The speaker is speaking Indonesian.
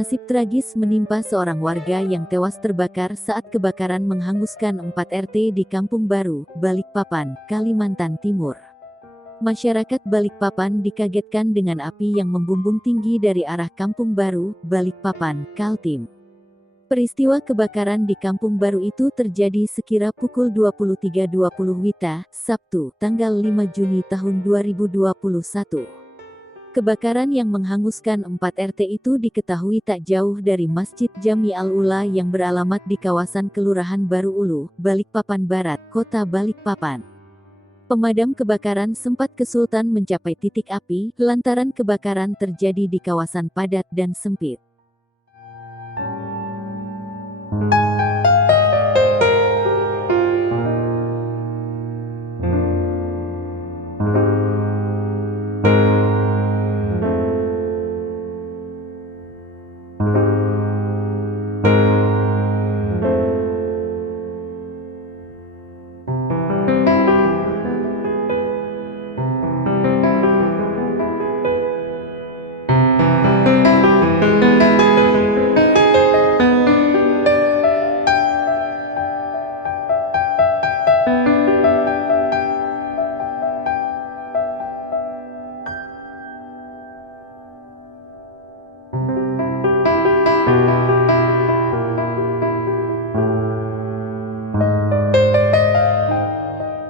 Nasib tragis menimpa seorang warga yang tewas terbakar saat kebakaran menghanguskan 4 RT di Kampung Baru, Balikpapan, Kalimantan Timur. Masyarakat Balikpapan dikagetkan dengan api yang membumbung tinggi dari arah Kampung Baru, Balikpapan, Kaltim. Peristiwa kebakaran di Kampung Baru itu terjadi sekira pukul 23.20 WITA, Sabtu, tanggal 5 Juni tahun 2021. Kebakaran yang menghanguskan 4 RT itu diketahui tak jauh dari Masjid Jami Al-Ula yang beralamat di kawasan Kelurahan Baru Ulu, Balikpapan Barat, Kota Balikpapan. Pemadam kebakaran sempat kesulitan mencapai titik api, lantaran kebakaran terjadi di kawasan padat dan sempit.